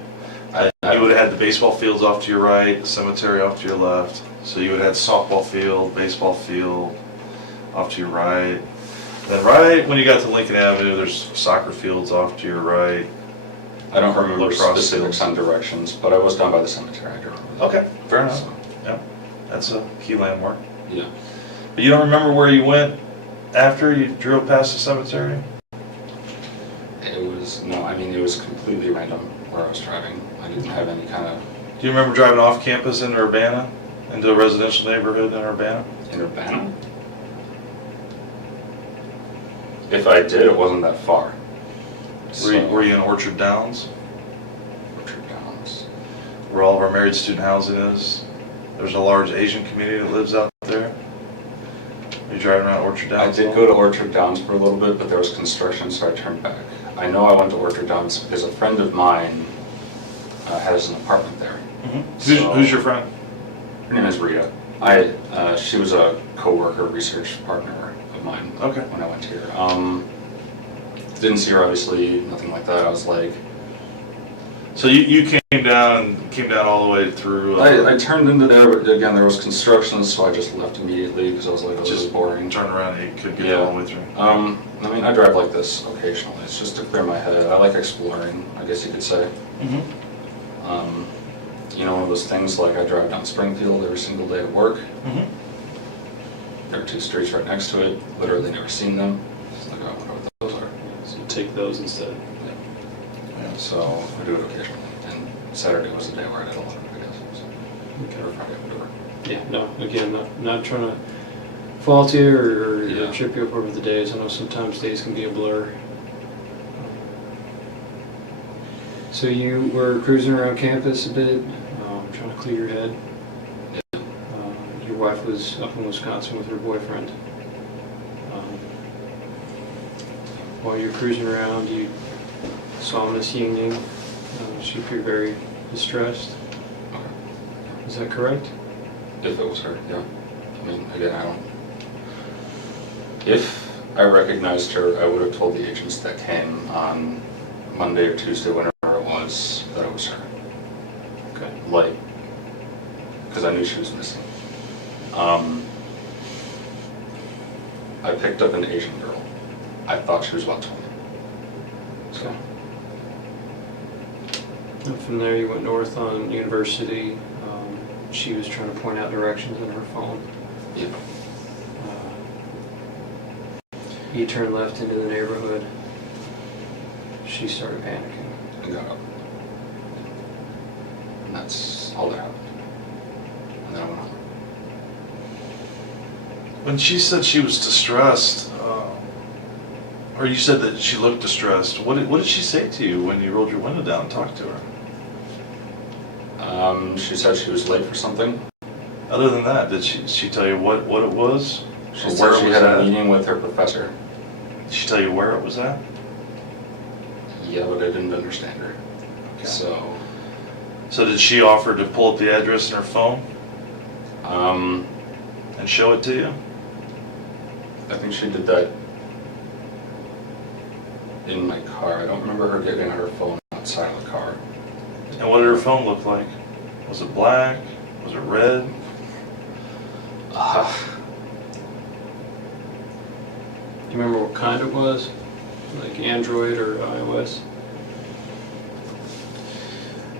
I you would have had the baseball fields off to your right, the cemetery off to your left. So you would have had softball field, baseball field off to your right. Then right when you got to Lincoln Avenue, there's soccer fields off to your right. I don't remember Lacrosse specifics fields. on directions, but I was down by the cemetery. I do remember that. Okay, fair enough. So, Yeah, that's a key landmark. yeah. But you don't remember where you went after you drove past the cemetery? It was completely random where I was driving. I didn't have any kind of Do you remember driving off campus in Urbana, into a residential neighborhood in Urbana? in Urbana. If I did, it wasn't that far. Were you in Orchard Downs, Orchard Downs? where all of our married student housing is? There's a large Asian community that lives out there. Are you driving around Orchard I Downs? did go to Orchard Downs for a little bit, but there was construction, so I turned back. I know I went to Orchard Downs because a friend of mine has an apartment there. Mm-hmm. Who's your friend? Her name is Rita. She was a co-worker, research partner of mine. Okay. When I went here. Didn't see her obviously, nothing like that. I was like, So you came down all the way through. I turned into there, but again there was construction, so I just left immediately because I was like, oh, this is boring. Turn around and you could get Yeah. all the way through. I drive like this occasionally. It's just to clear my head. I like exploring, I guess you could say. Mm-hmm. One of those things like I drive down Springfield every single day to work. Mm-hmm. There are 2 streets right next to it. Literally never seen them. It's like, I wonder what those are. So take those instead. Yeah. So I do it occasionally. And Saturday was the day where I did a lot of it, I guess. So, Okay. or Friday, whatever. Yeah, no, again, not trying to fault you or Yeah. trip you up over the days. I know sometimes days can be a blur. So you were cruising around campus a bit, trying to clear your head. Yeah. Your wife was up in Wisconsin with her boyfriend. While you were cruising around, you saw Miss Yingying. She appeared very distressed. Okay. Is that correct? If it was her, yeah. I mean, again, I don't. If I recognized her. I would have told the agents that came on Monday or Tuesday, whenever it was, that it was her. Okay. Like, because I knew she was missing. I picked up an Asian girl. I thought she was about 20. Okay. And from there, you went north on University. She was trying to point out directions on her phone. Yep. You turned left into the neighborhood. She started panicking. I got up. And that's all that happened. And then I went home. When she said she was distressed, or you said that she looked distressed, what did she say to you when you rolled your window down and talked to her? She said she was late for something. Other than that, did she tell you what it was? She Or said where it she was had a at? meeting with her professor. Did she tell you where it was at? Yeah, but I didn't understand her. Okay. So, did she offer to pull up the address in her phone um, and show it to you? I think she did that in my car. I don't remember her getting her phone outside of the car. And what did her phone look like? Was it black? Was it red? Do you remember what kind it was? Like Android or iOS?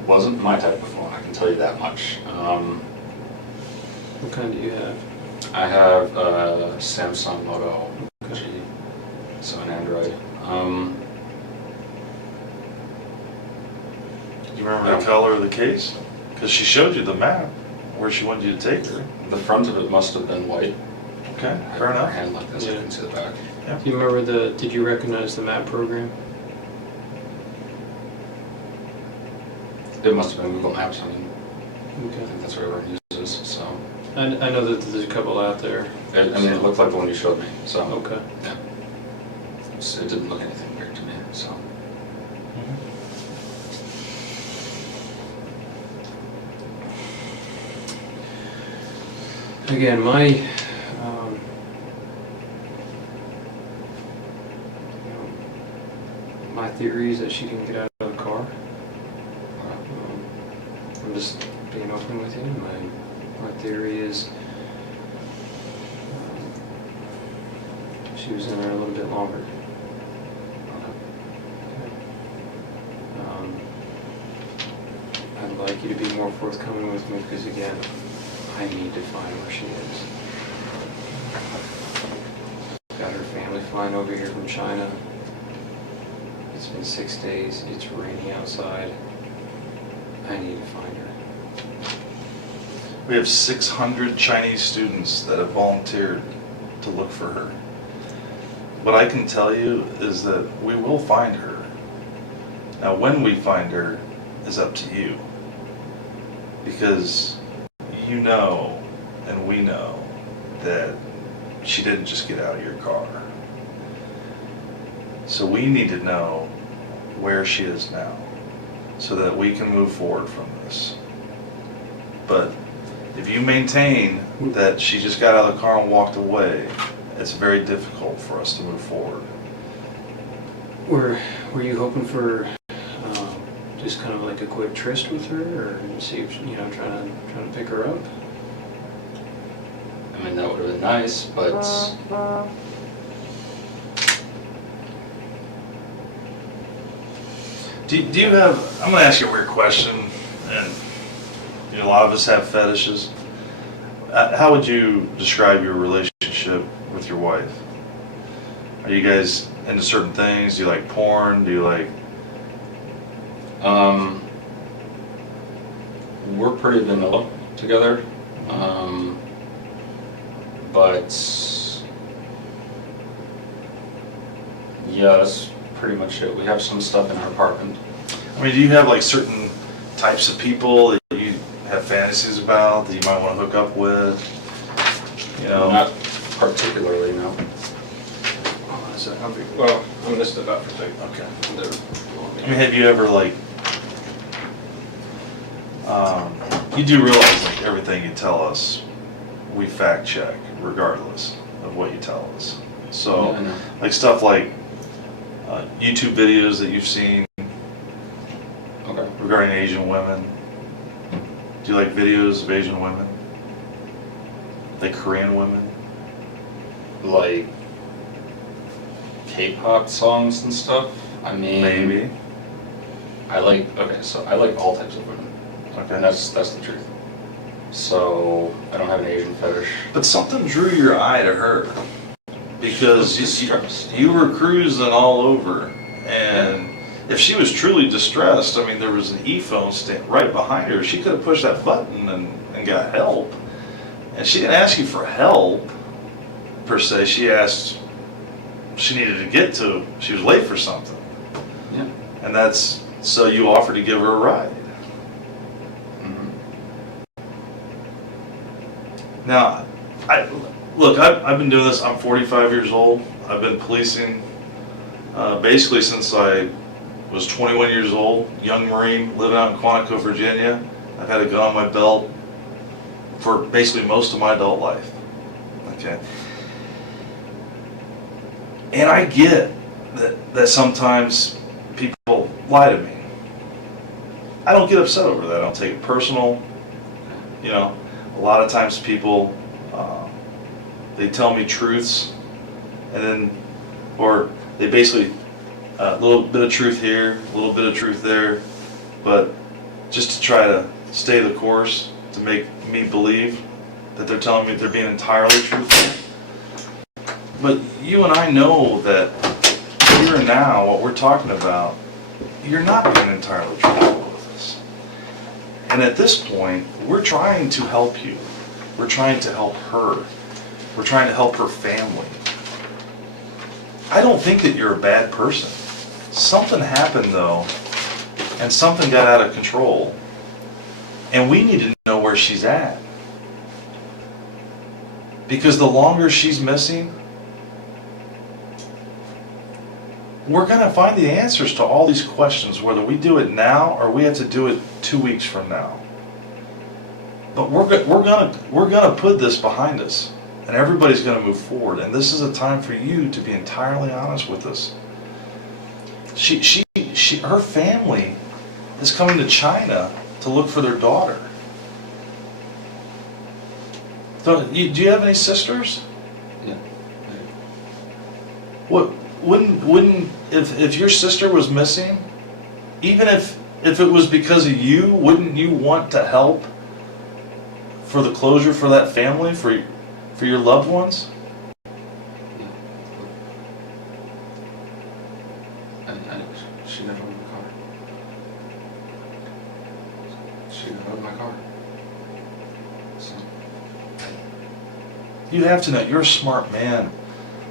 Wasn't my type of phone, I can tell you that much. What kind do you have? I have a Samsung Moto Okay. G, so an Android. Do you remember the color of the case? Because she showed you the map where she wanted you to take her. The front of it must have been white. Okay, I had fair my enough. hand like this, I Yeah. can see the back. Do you remember did you recognize the map program? It must have been Google Maps. I mean, I Okay. think that's what everyone uses. So, I know that there's a couple out there. it looked like the one you showed me. So, Okay. yeah, it didn't look anything weird to me. So, Again, my my theory is that she didn't get out of the car. I'm just being open with you. My theory is she was in there a little bit longer. I'd like you to be more forthcoming with me because, again, I need to find where she is. Got her family flying over here from China. It's been 6 days. It's raining outside. I need to find her. We have 600 Chinese students that have volunteered to look for her. What I can tell you is that we will find her. Now, when we find her is up to you. Because you know, and we know, that she didn't just get out of your car. So we need to know where she is now, so that we can move forward from this. But if you maintain that she just got out of the car and walked away, it's very difficult for us to move forward. Were you hoping for just kind of like a quick tryst with her, or see if trying to pick her up? I mean, that would have been nice, but Do you have, I'm going to ask you a weird question, and a lot of us have fetishes. How would you describe your relationship with your wife? Are you guys into certain things? Do you like porn? Do you like... we're pretty vanilla together. But yeah, that's pretty much it. We have some stuff in our apartment. I mean, do you have like certain types of people that you have fantasies about that you might want to hook up with? You know? Not particularly, no. Well, I'm gonna step out for a second. Okay. I mean, have you ever like... you do realize like everything you tell us, we fact check regardless of what you tell us. So, Yeah, I know. like stuff like YouTube videos that you've seen Okay. regarding Asian women. Do you like videos of Asian women? Like Korean women? Like K-pop songs and stuff. I mean, Maybe. So I like all types of women. Okay. And that's the truth. So I don't have an Asian fetish. But something drew your eye to her because Distressed. you were cruising all over, and if she was truly distressed, I mean, there was an e-phone stand right behind her. She could have pushed that button and got help. And she didn't ask you for help per se. She asked. She needed to get to. She was late for something. Yeah. And that's so you offered to give her a ride. Mm-hmm. Now, I've been doing this. I'm 45 years old. I've been policing basically since I was 21 years old. Young Marine, living out in Quantico, Virginia. I've had a gun on my belt for basically most of my adult life. Okay. And I get that sometimes people lie to me. I don't get upset over that. I don't take it personal. You know, a lot of times people, they tell me truths, and then, or they basically, a little bit of truth here, a little bit of truth there, but just to try to stay the course, to make me believe that they're telling me they're being entirely truthful. But you and I know that here and now, what we're talking about, you're not being entirely truthful with us. And at this point, we're trying to help you. We're trying to help her. We're trying to help her family. I don't think that you're a bad person. Something happened though, and something got out of control. And we need to know where she's at. Because the longer she's missing, we're going to find the answers to all these questions, whether we do it now or we have to do it 2 weeks from now. But we're gonna put this behind us, and everybody's going to move forward. And this is a time for you to be entirely honest with us. Her family is coming to China to look for their daughter. Do you have any sisters? Yeah. What wouldn't if your sister was missing, even if it was because of you, wouldn't you want to help for the closure for that family, for your loved ones? She got out of my car. She got out of my car. So, You have to know, you're a smart man.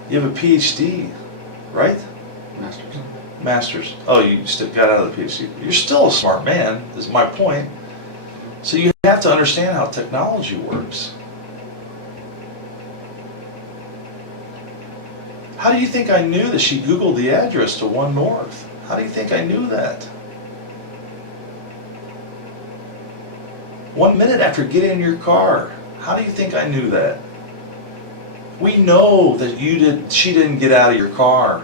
You have a PhD, right? Masters. Masters. Oh, you got out of the PhD. You're still a smart man, is my point. So you have to understand how technology works. How do you think I knew that she Googled the address to 1 North? How do you think I knew that? 1 minute after getting in your car. How do you think I knew that? We know that she didn't get out of your car.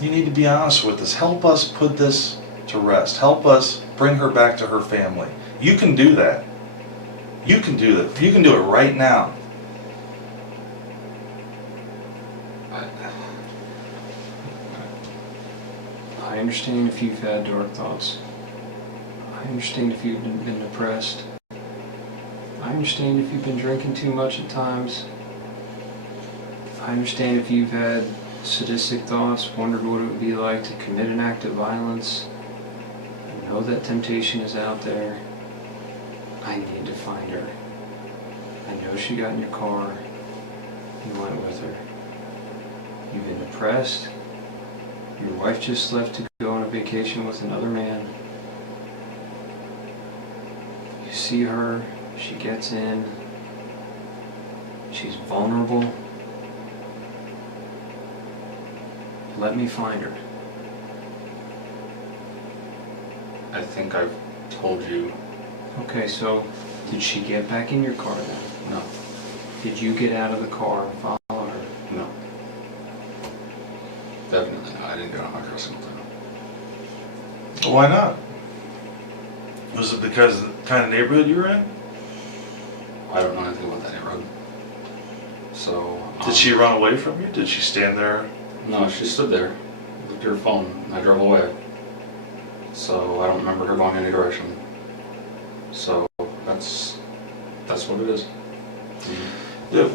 You need to be honest with us. Help us put this to rest. Help us bring her back to her family. You can do that. You can do that. You can do it right now. I understand if you've had dark thoughts. I understand if you've been depressed. I understand if you've been drinking too much at times. I understand if you've had sadistic thoughts, wondered what it would be like to commit an act of violence. I know that temptation is out there. I need to find her. I know she got in your car. You went with her. You've been depressed. Your wife just left to go on a vacation with another man. You see her, she gets in. She's vulnerable. Let me find her. I think I've told you. Okay, so did she get back in your car then? No. Did you get out of the car and follow her? No. Definitely not. I didn't get on my car single time. Why not? Was it because of the kind of neighborhood you were in? I don't know anything about that neighborhood. So. Did she run away from you? Did she stand there? No, she stood there, looked at her phone, and I drove away. So I don't remember her going any direction. So that's what it is. Yeah,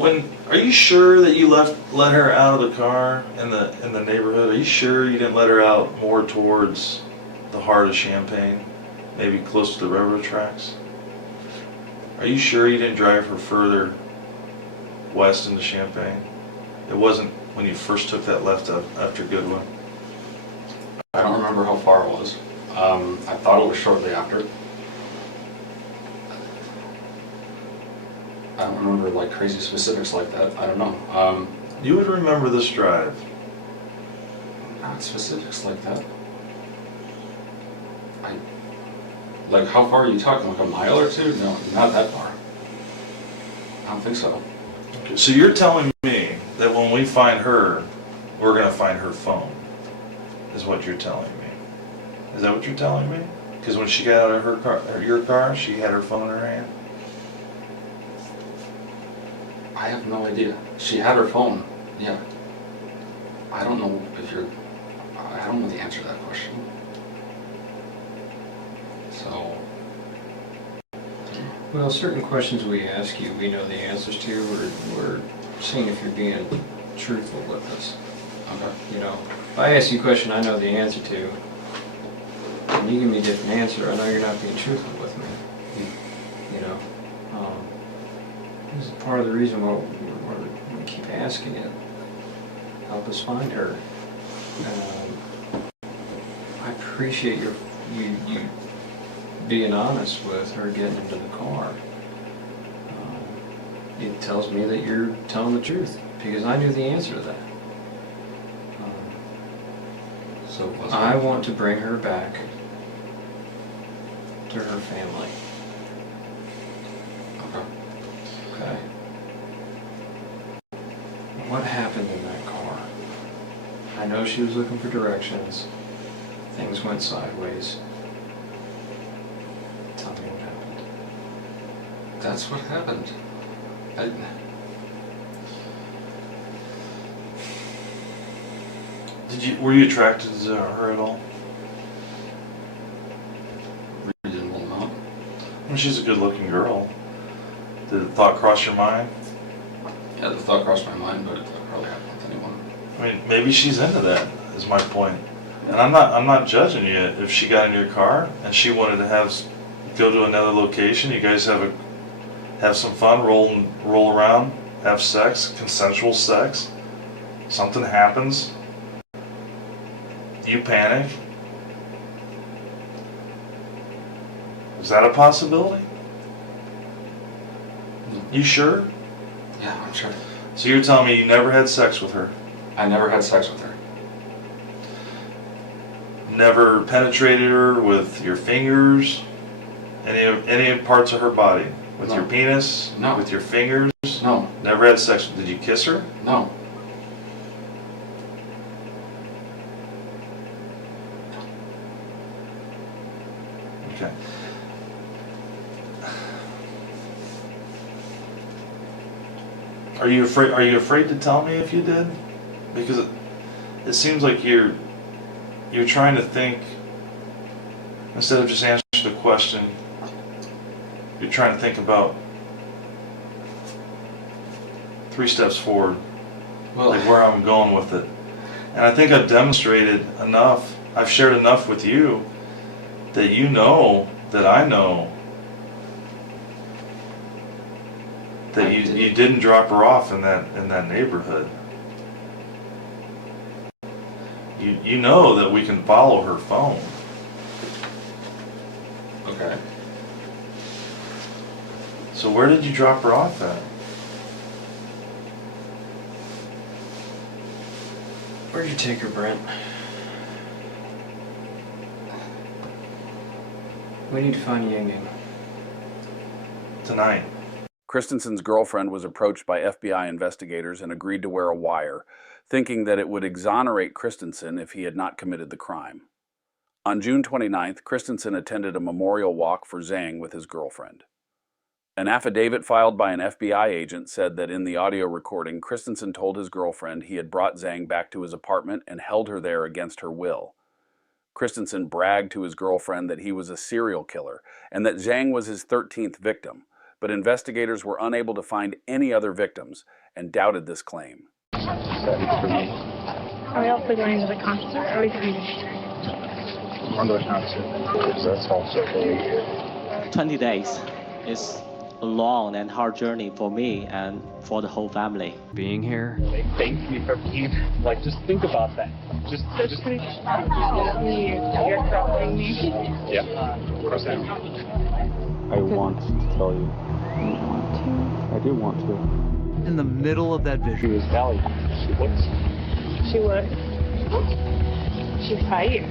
are you sure that you let her out of the car in the neighborhood? Are you sure you didn't let her out more towards the heart of Champaign, maybe close to the railroad tracks? Are you sure you didn't drive her further west into Champaign? It wasn't when you first took that left up after Goodwin. I don't remember how far it was. I thought it was shortly after. I don't remember like crazy specifics like that. I don't know. You would remember this drive. Not specifics like that. Like how far are you talking? Like a mile or two? No, not that far. I don't think so. Okay, so you're telling me that when we find her, we're gonna find her phone, is what you're telling me. Is that what you're telling me? Because when she got out of her car, or your car, she had her phone in her hand? I have no idea. She had her phone. Yeah. I don't know if you're. I don't know the answer to that question. So. Well, certain questions we ask you, we know the answers to. We're seeing if you're being truthful with us. Okay. You know, if I ask you a question I know the answer to, and you give me a different answer, I know you're not being truthful with me. You know, this is part of the reason why we keep asking it. Help us find her. I appreciate you being honest with her getting into the car. It tells me that you're telling the truth because I knew the answer to that. So I want to bring her back to her family. Okay. Okay. What happened in that car? I know she was looking for directions. Things went sideways. Tell me what happened. That's what happened. Were you attracted to her at all? Reasonable amount. I mean, she's a good-looking girl. Did the thought cross your mind? Yeah, the thought crossed my mind, but it probably happened with anyone. I mean, maybe she's into that. Is my point. And I'm not judging you if she got in your car and she wanted to go to another location. You guys have some fun, roll around, have sex, consensual sex. Something happens. You panic. Is that a possibility? You sure? Yeah, I'm sure. So you're telling me you never had sex with her? I never had sex with her. Never penetrated her with your fingers? Any parts of her body? With your penis? No. With your fingers? No. Never had sex. Did you kiss her? No. Okay. Are you afraid to tell me if you did? Because it seems like you're trying to think instead of just answering the question. You're trying to think about 3 steps forward, Well, like where I'm going with it. And I think I've demonstrated enough. I've shared enough with you that you know that I know that you didn't drop her off in that neighborhood. You know that we can follow her phone. okay. So where did you drop her off at? Where'd you take her, Brent? We need to find Yingying. Tonight. Christensen's girlfriend was approached by FBI investigators and agreed to wear a wire, thinking that it would exonerate Christensen if he had not committed the crime. On June 29th, Christensen attended a memorial walk for Zhang with his girlfriend. An affidavit filed by an FBI agent said that in the audio recording, Christensen told his girlfriend he had brought Zhang back to his apartment and held her there against her will. Christensen bragged to his girlfriend that he was a serial killer and that Zhang was his 13th victim, but investigators were unable to find any other victims and doubted this claim. Are we also going to the concert? Or are we going to One of the concerts. That's also 20 days is a long and hard journey for me and for the whole family. Being here. They thanked me for being, like, just think about that. Just You're trusting me. yeah. I want to tell you. I do want to. In the middle of that She vision. was valiant. She was. She was. She's tired.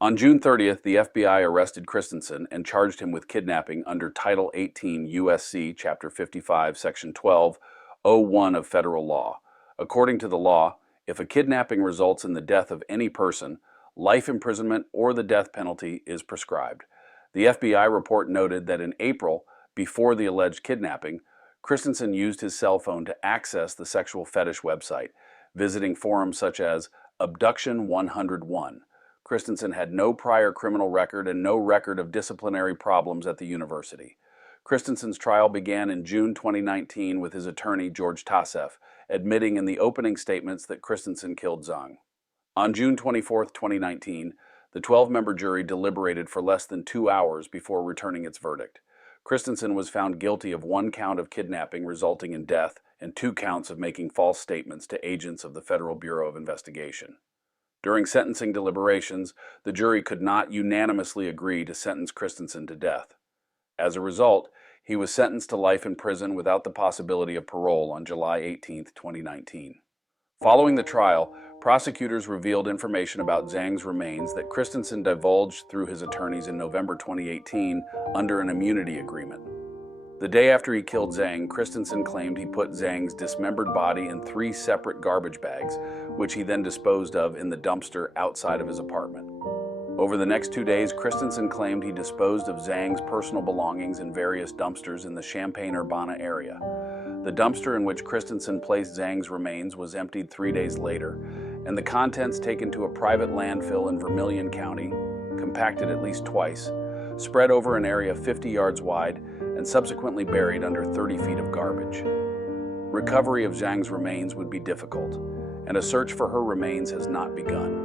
On June 30th, the FBI arrested Christensen and charged him with kidnapping under Title 18 U.S.C. Chapter 55, Section 1201 of federal law. According to the law, if a kidnapping results in the death of any person, life imprisonment or the death penalty is prescribed. The FBI report noted that in April, before the alleged kidnapping, Christensen used his cell phone to access the sexual fetish website, visiting forums such as Abduction 101. Christensen had no prior criminal record and no record of disciplinary problems at the university. Christensen's trial began in June 2019 with his attorney, George Tassef, admitting in the opening statements that Christensen killed Zhang. On June 24, 2019, the 12-member jury deliberated for less than 2 hours before returning its verdict. Christensen was found guilty of 1 count of kidnapping resulting in death and 2 counts of making false statements to agents of the Federal Bureau of Investigation. During sentencing deliberations, the jury could not unanimously agree to sentence Christensen to death. As a result, he was sentenced to life in prison without the possibility of parole on July 18, 2019. Following the trial, prosecutors revealed information about Zhang's remains that Christensen divulged through his attorneys in November 2018 under an immunity agreement. The day after he killed Zhang, Christensen claimed he put Zhang's dismembered body in 3 separate garbage bags, which he then disposed of in the dumpster outside of his apartment. Over the next 2 days, Christensen claimed he disposed of Zhang's personal belongings in various dumpsters in the Champaign-Urbana area. The dumpster in which Christensen placed Zhang's remains was emptied 3 days later, and the contents taken to a private landfill in Vermilion County, compacted at least twice, spread over an area 50 yards wide, and subsequently buried under 30 feet of garbage. Recovery of Zhang's remains would be difficult, and a search for her remains has not begun.